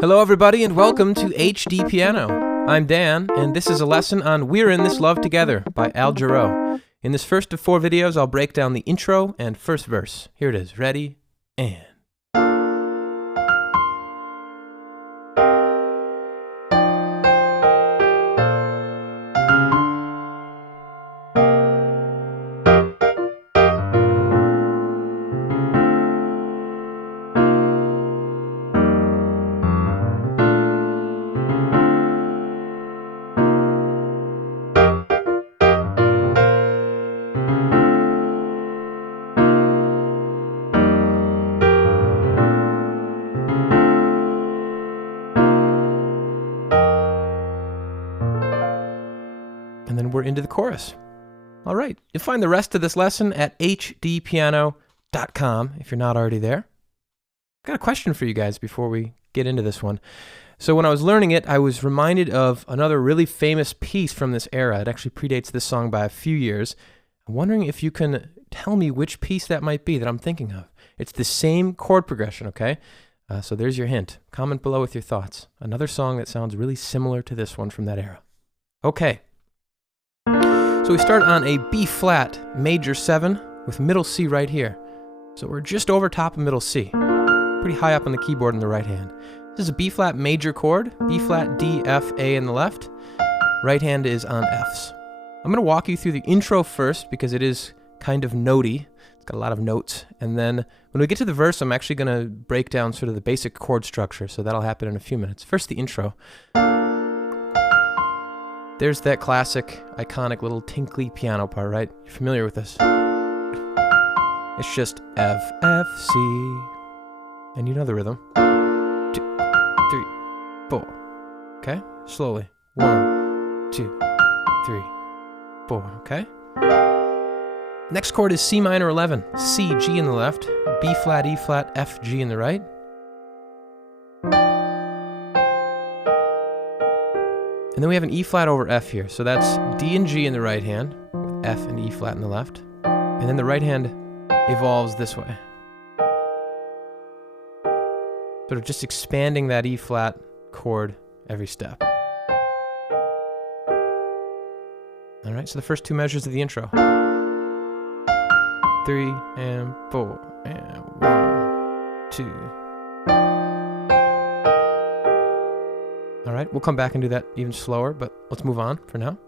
Hello everybody and welcome to HDpiano. I'm Dan and this is a lesson on We're in This Love Together by Jarreau. In this first of 4 videos I'll break down the intro and first verse. Here it is. Ready? And... and then we're into the chorus. All right, you'll find the rest of this lesson at HDpiano.com if you're not already there. I've got a question for you guys before we get into this one. So when I was learning it, I was reminded of another really famous piece from this era. It actually predates this song by a few years. I'm wondering if you can tell me which piece that might be that I'm thinking of. It's the same chord progression, okay? So there's your hint. Comment below with your thoughts. Another song that sounds really similar to this one from that era. Okay. So we start on a B flat major 7 with middle C right here. So we're just over top of middle C, pretty high up on the keyboard in the right hand. This is a B flat major chord, B flat, D, F, A in the left. Right hand is on Fs. I'm going to walk you through the intro first because it is kind of notey. It's got a lot of notes. And then when we get to the verse, I'm actually going to break down sort of the basic chord structure. So that'll happen in a few minutes. First, the intro. There's that classic, iconic little tinkly piano part, right? You're familiar with this. It's just F, F, C, and you know the rhythm. 2, 3, 4. Okay? Slowly. 1, 2, 3, 4. Okay? Next chord is C minor 11. C, G in the left, B flat, E flat, F, G in the right. And then we have an E flat over F here. So that's D and G in the right hand, with F and E flat in the left. And then the right hand evolves this way. Sort of just expanding that E flat chord every step. All right, so the first 2 measures of the intro. 3 and 4 and 1, 2. All right, we'll come back and do that even slower, but let's move on for now.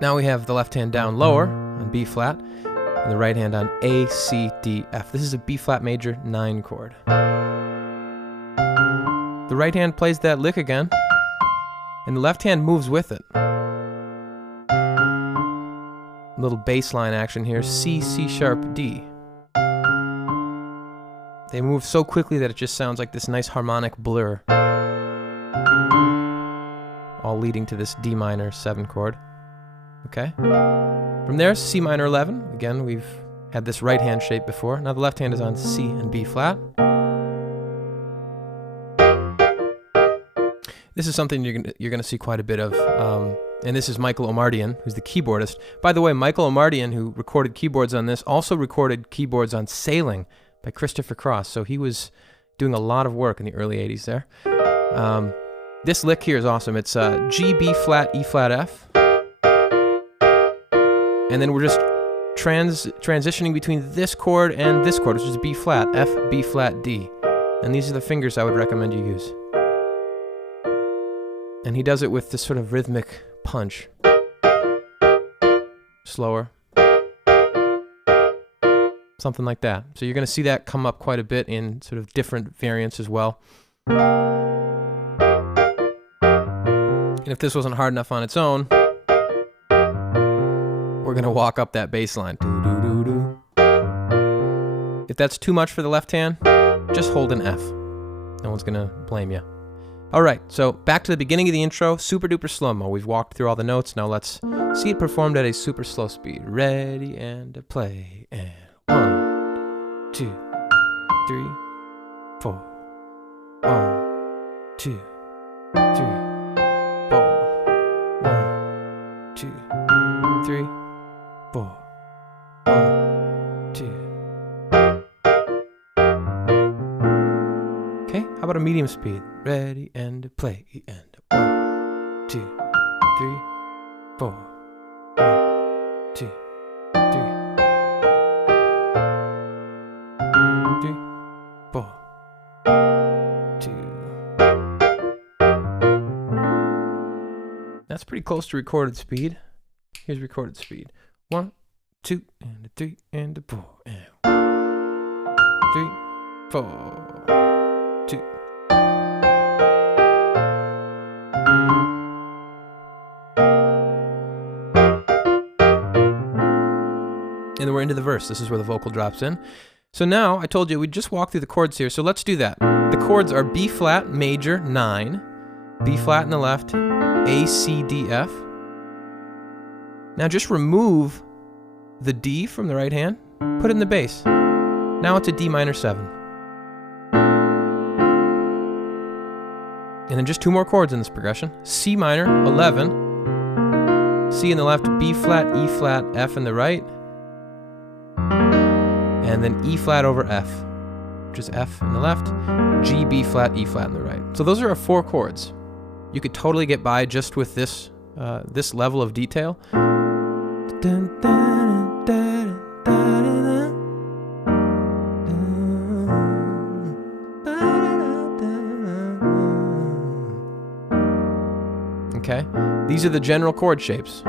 Now we have the left hand down lower on B flat, and the right hand on A, C, D, F. This is a B flat major 9 chord. The right hand plays that lick again, and the left hand moves with it. A little bass line action here, C, C sharp, D. They move so quickly that it just sounds like this nice harmonic blur. All leading to this D minor 7 chord. Okay? From there, C minor 11. Again, we've had this right hand shape before. Now the left hand is on C and B flat. This is something you're gonna see quite a bit of. And this is Michael Omardian, who's the keyboardist. By the way, Michael Omardian, who recorded keyboards on this, also recorded keyboards on Sailing by Christopher Cross. So he was doing a lot of work in the early 80s there. This lick here is awesome. It's G, B flat, E flat, F. And then we're just transitioning between this chord and this chord, which is B flat, F, B flat, D. And these are the fingers I would recommend you use. And he does it with this sort of rhythmic punch. Slower. Something like that. So you're going to see that come up quite a bit in sort of different variants as well. And if this wasn't hard enough on its own, we're going to walk up that bass line. If that's too much for the left hand, just hold an F. No one's going to blame you. All right, so back to the beginning of the intro, super duper slow-mo. We've walked through all the notes. Now let's see it performed at a super slow speed. Ready and play. And 1, 2, 3, 4. 1, 2, 3, 4. 1, 2, 3, 4. 1, 2. Okay, how about a medium speed? Ready and play. And 1, 2, 3, 4. 1, 2, 3, 3, 4, 2. That's pretty close to recorded speed. Here's recorded speed. 1, 2, and a 3, and a 4, and 3, 4, 2. And then we're into the verse. This is where the vocal drops in. So now, I told you we'd just walk through the chords here, so let's do that. The chords are B flat major 9, B flat in the left, A, C, D, F. Now just remove the D from the right hand, put it in the bass. Now it's a D minor 7. And then just 2 more chords in this progression. C minor, 11, C in the left, B flat, E flat, F in the right, and then E flat over F, which is F in the left, G, B flat, E flat in the right. So those are our 4 chords. You could totally get by just with this, this level of detail. Okay, these are the general chord shapes,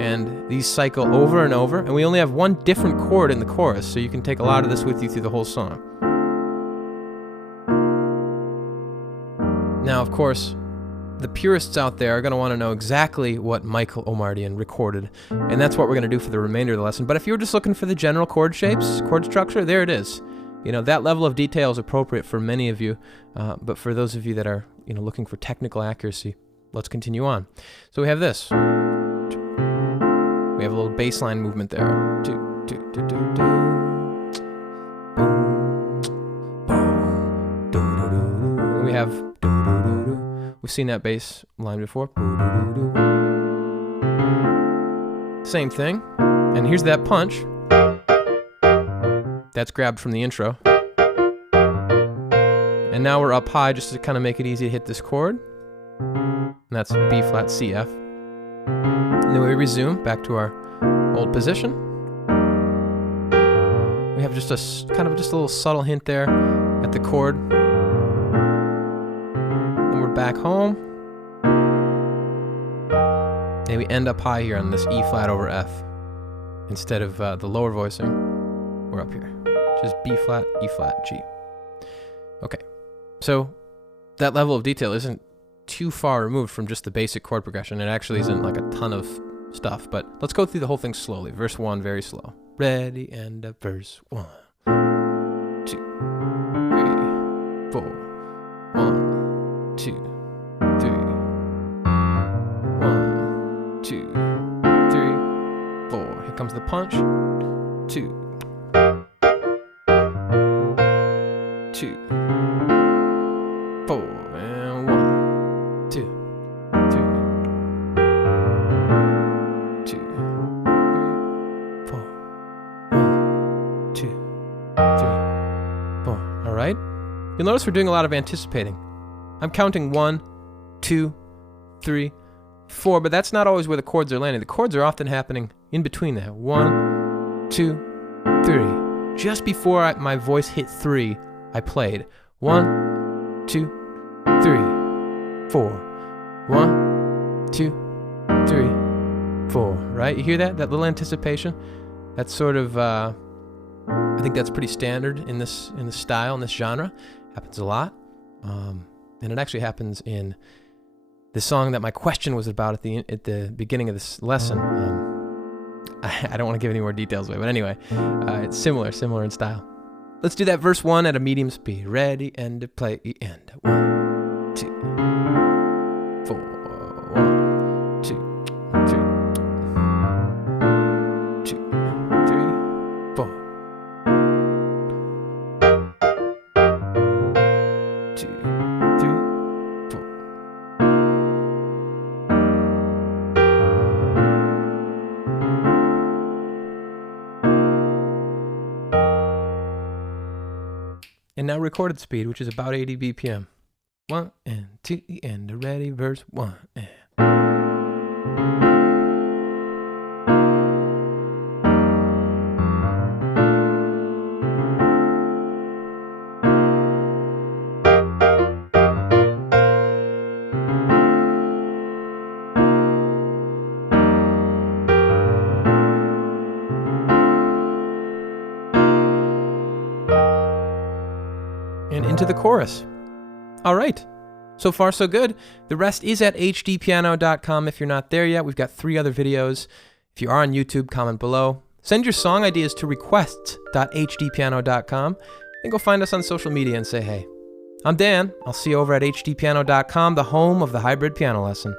and these cycle over and over, and we only have one different chord in the chorus, so you can take a lot of this with you through the whole song. Now, of course, the purists out there are going to want to know exactly what Michael Omartian recorded, and that's what we're going to do for the remainder of the lesson. But if you're just looking for the general chord shapes, chord structure, there it is. You know, that level of detail is appropriate for many of you, but for those of you that are, you know, looking for technical accuracy, let's continue on. So we have this. We have a little bass line movement there. 2, 2, 2, 2, 2. And we have. We've seen that bass line before. Same thing. And here's that punch. That's grabbed from the intro. And now we're up high just to kind of make it easy to hit this chord. And that's B flat C F. And then we resume back to our old position. We have just a kind of just a little subtle hint there at the chord. Then we're back home. And we end up high here on this E flat over F. Instead of the lower voicing, we're up here. Just B flat, E flat, G. Okay, so that level of detail isn't too far removed from just the basic chord progression. It actually isn't like a ton of stuff, but let's go through the whole thing slowly. Verse 1, very slow. Ready, and verse 1, 2, 3, 4. 1, 2, 3. 1, 2, 3, 4. Here comes the punch. 2, 2, 4, and 1, 2, 3, 2, 3, 4, 1, 2, 3, 4. All right. You'll notice we're doing a lot of anticipating. I'm counting 1, 2, 3, 4, but that's not always where the chords are landing. The chords are often happening in between that. 1, 2, 3. Just before my voice hit 3, I played 1, 2, 3, 4. 1, 2, 3, 4. Right? You hear that? That little anticipation? That's sort of, I think that's pretty standard in this style, in this genre. Happens a lot. And it actually happens in the song that my question was about at the beginning of this lesson. I don't want to give any more details away, but anyway, it's similar in style. Let's do that verse 1 at a medium speed. Ready, and play, and 1, 2, 4, 1, 2, 3, 2, 3, 4. 2, 3, 4. And now recorded speed, which is about 80 BPM. 1 and 2 and a ready verse 1 and. And into the chorus. All right. So far, so good. The rest is at hdpiano.com. If you're not there yet, we've got 3 other videos. If you are on YouTube, comment below. Send your song ideas to requests.hdpiano.com. And go find us on social media and say hey. I'm Dan. I'll see you over at hdpiano.com, the home of the hybrid piano lesson.